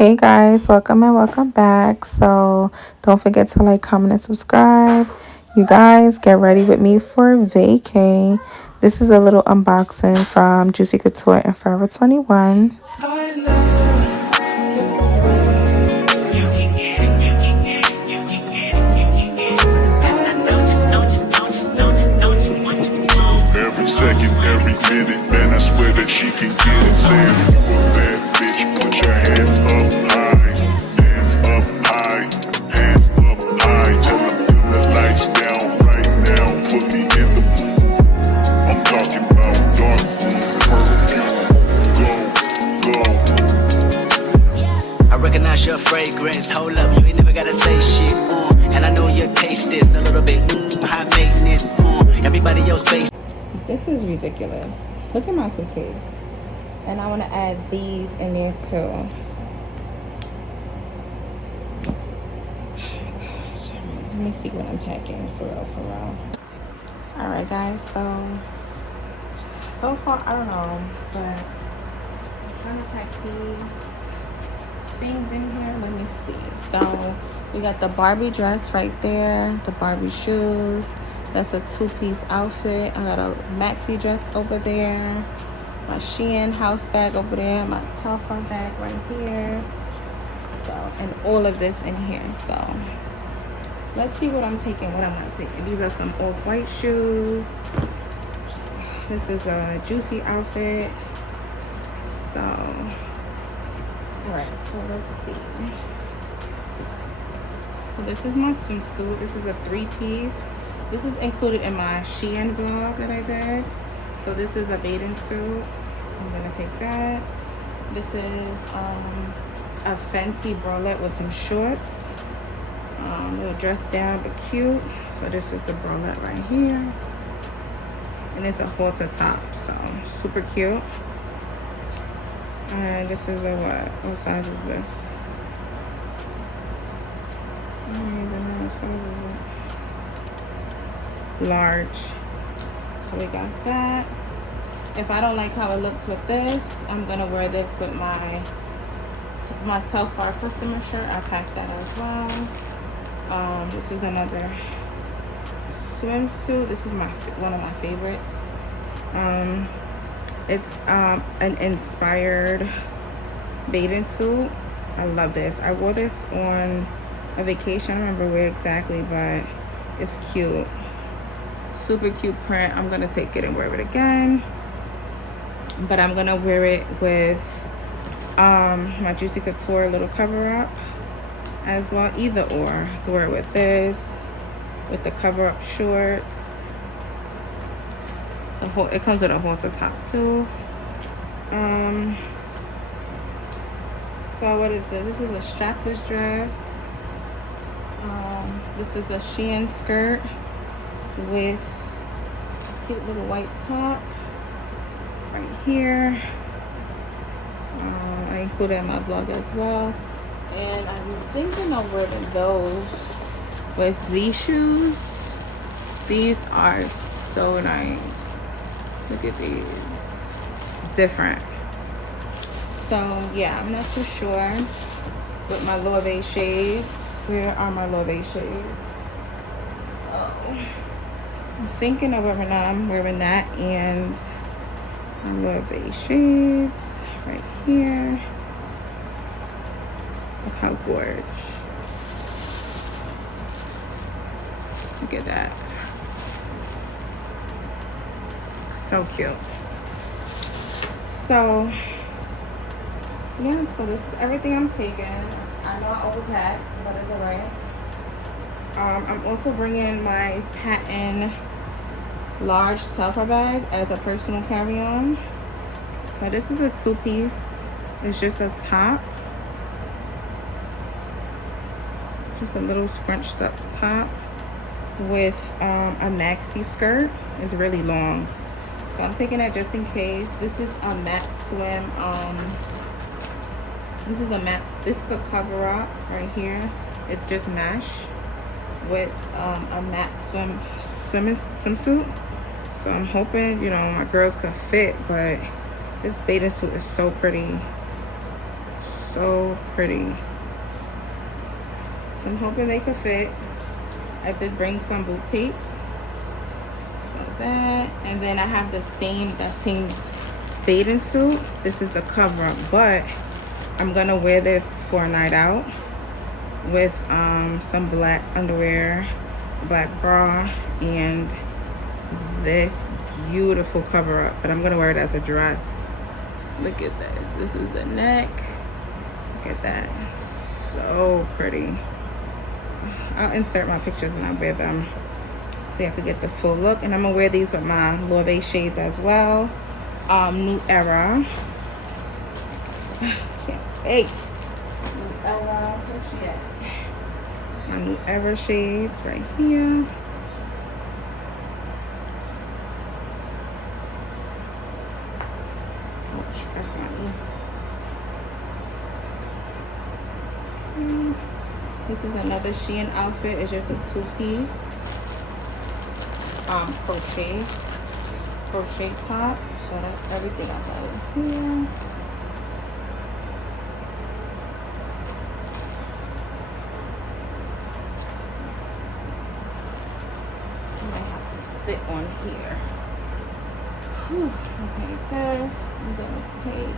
Hey guys, welcome and welcome back. So don't forget to like, comment, and subscribe. You guys get ready with me for Vacay. This is a little unboxing from Juicy Couture and Forever 21. Every second, every minute, man, I swear that she can get it. Saying if you a bad bitch, put your hands up high, hands up high, hands up high. Tell them dim the lights down right now, put me in the booth. I'm talking about dark room, perfume, go. I recognize your fragrance, hold up, you ain't never gotta say shit, and I know your taste is a little bit, high maintenance, everybody else base. This is ridiculous. Look at my suitcase. And I want to add these in there too. Oh my gosh. Let me see what I'm packing for real. Alright guys, so far I don't know, but I'm trying to pack these things in here. Let me see. So we got the Barbie dress right there, the Barbie shoes. That's a two-piece outfit. I got a maxi dress over there, my Shein house bag over there, my Telfar bag right here. So, and all of this in here. So let's see what I'm taking, what I'm not taking. These are some off-white shoes. This is a Juicy outfit. So, all right, so let's see. So this is my swimsuit. This is a three-piece. This is included in my Shein vlog that I did. So this is a bathing suit. I'm gonna take that. This is a Fenty bralette with some shorts. A little dress down but cute. So this is the bralette right here. And it's a halter top, so super cute. And this is a what size is this? I don't even know what size is it. Large. So we got that. If I don't like how it looks with this, I'm gonna wear this with my Telfar customer shirt. I packed that as well. This is another swimsuit. This is one of my favorites. It's an inspired bathing suit. I love this. I wore this on a vacation. I don't remember where exactly, but it's cute. Super cute print. I'm gonna take it and wear it again, but I'm gonna wear it with my Juicy Couture little cover up as well. Either or. I can wear it with this, with the cover up shorts. It comes with a halter top too. So what is this? This is a strapless dress. This is a Shein skirt with a cute little white top right here. I included in my vlog as well. And I'm thinking of wearing those with these shoes. These are so nice. Look at these. Different. So yeah, I'm not too sure with my Loewe shades. Where are my Loewe shades? Oh. I'm thinking of whether or not I'm wearing that and my Loewe shades right here. Look how gorgeous. Look at that. So cute. So yeah, so this is everything I'm taking. I know I overpacked, but it's alright. I'm also bringing my patent large Telfar bag as a personal carry-on. So this is a two-piece. It's just a top, just a little scrunched up top with a maxi skirt. It's really long, so I'm taking that just in case. This is a matte swim. This is a cover up right here. It's just mesh with a matte swimsuit. So I'm hoping, you know, my girls can fit, but this bathing suit is so pretty. so pretty. So I'm hoping they could fit. I did bring some boot tape. So that, and then I have that same bathing suit. This is the cover up, but I'm gonna wear this for a night out with some black underwear, black bra, and this beautiful cover up, but I'm gonna wear it as a dress. Look at this. This is the neck. Look at that. So pretty. I'll insert my pictures when I wear them so I can get the full look. And I'm gonna wear these with my Love shades as well. New Era. Can't wait. New Era. Where's she at? My New Era shades right here. This is another Shein outfit. It's just a two-piece crochet top. So that's everything I got here. I might have to sit on here. Whew. Okay, first I'm gonna take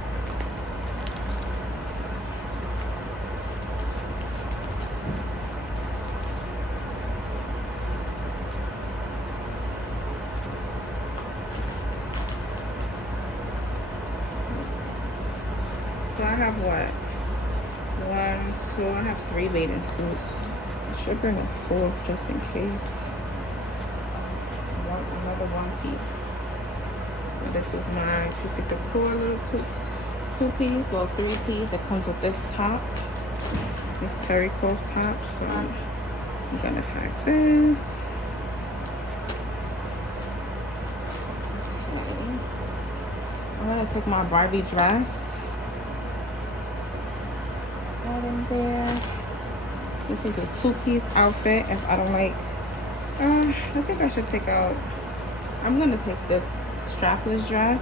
I have what? 1, 2, I have 3 bathing suits. I should bring a 4th just in case. Another one piece. So this is my Juicy Couture little two-piece, well 3-piece that comes with this top. This terry cloth top. So I'm gonna pack this. Okay. I'm gonna take my Barbie dress. In there. This is a 2-piece outfit. If I don't like, I think I should take out. I'm gonna take this strapless dress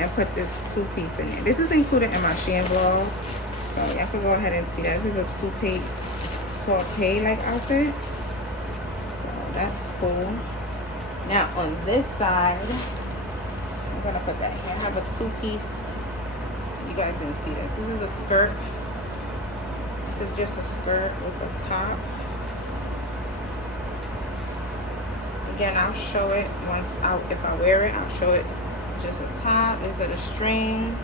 and put this 2-piece in there. This is included in my Shein vlog, so y'all can go ahead and see that. This is a 2-piece torpe like outfit. So that's cool. Now on this side, I'm gonna put that here. I have a 2-piece. You guys didn't see this. This is a skirt. It's just a skirt with the top. Again, I'll show it if I wear it. I'll show it just a top. These are the strings.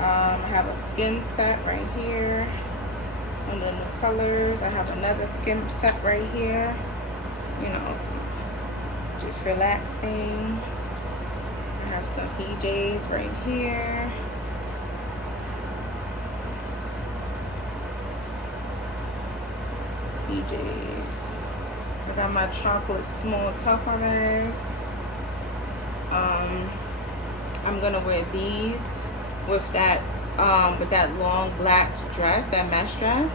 I have a skin set right here. And then the colors. I have another skin set right here. You know, just relaxing. I have some PJs right here. PJs. I got my chocolate small tupper bag. I'm gonna wear these with that long black dress, that mesh dress,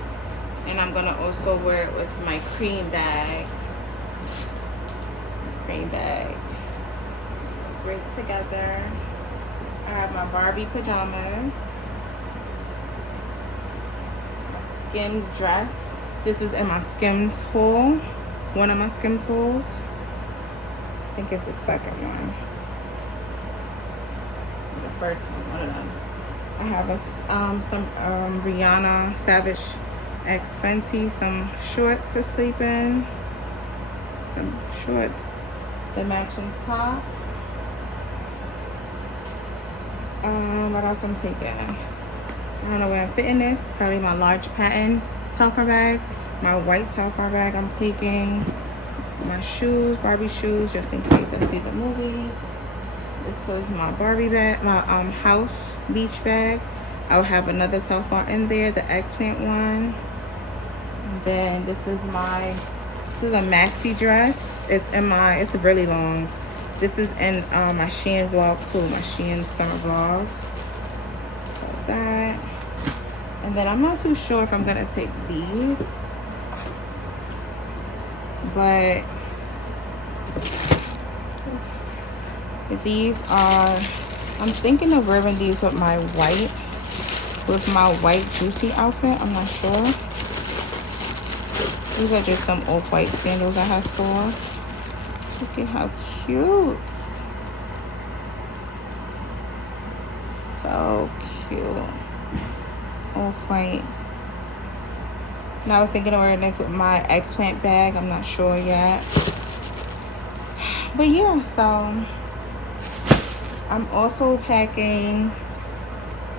and I'm gonna also wear it with my cream bag. Great together. I have my Barbie pajamas, my Skims dress. This is in my Skims haul. One of my Skims hauls. I think it's the second one. The first one of them. I have some Rihanna Savage X Fenty, some shorts to sleep in. Some shorts. The matching tops. What else I'm taking? I don't know where I'm fitting this. Probably my large patent tupper bag. My white tupper bag I'm taking. My shoes, Barbie shoes, just in case I see the movie. This is my Barbie bag, my house beach bag. I'll have another tupper in there, the eggplant one. And then this is a maxi dress. It's really long. This is in my Shein vlog too, my Shein summer vlog. So that. And then I'm not too sure if I'm gonna take these, but these are, I'm thinking of wearing these with my white with my white juicy outfit. I'm not sure. These are just some off-white sandals I have saw. Look at how cute. So cute. Off-white. Now I was thinking of wearing this with my eggplant bag. I'm not sure yet. But yeah, so I'm also packing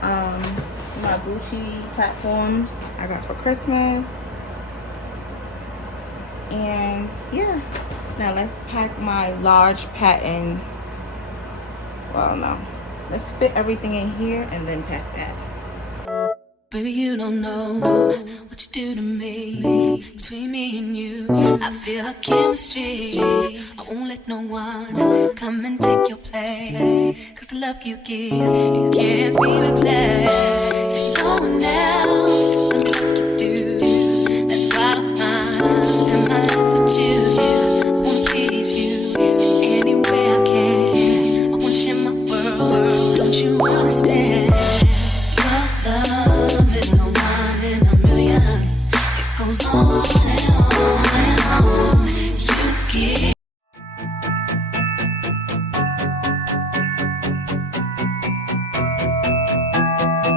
my Gucci platforms I got for Christmas. And yeah, now let's pack my large patent. Well, no, let's fit everything in here and then pack that. Baby, you don't know what you do to me. Between me and you, I feel a chemistry. I won't let no one come and take your place. Cause the love you give, it can't be replaced. So no one else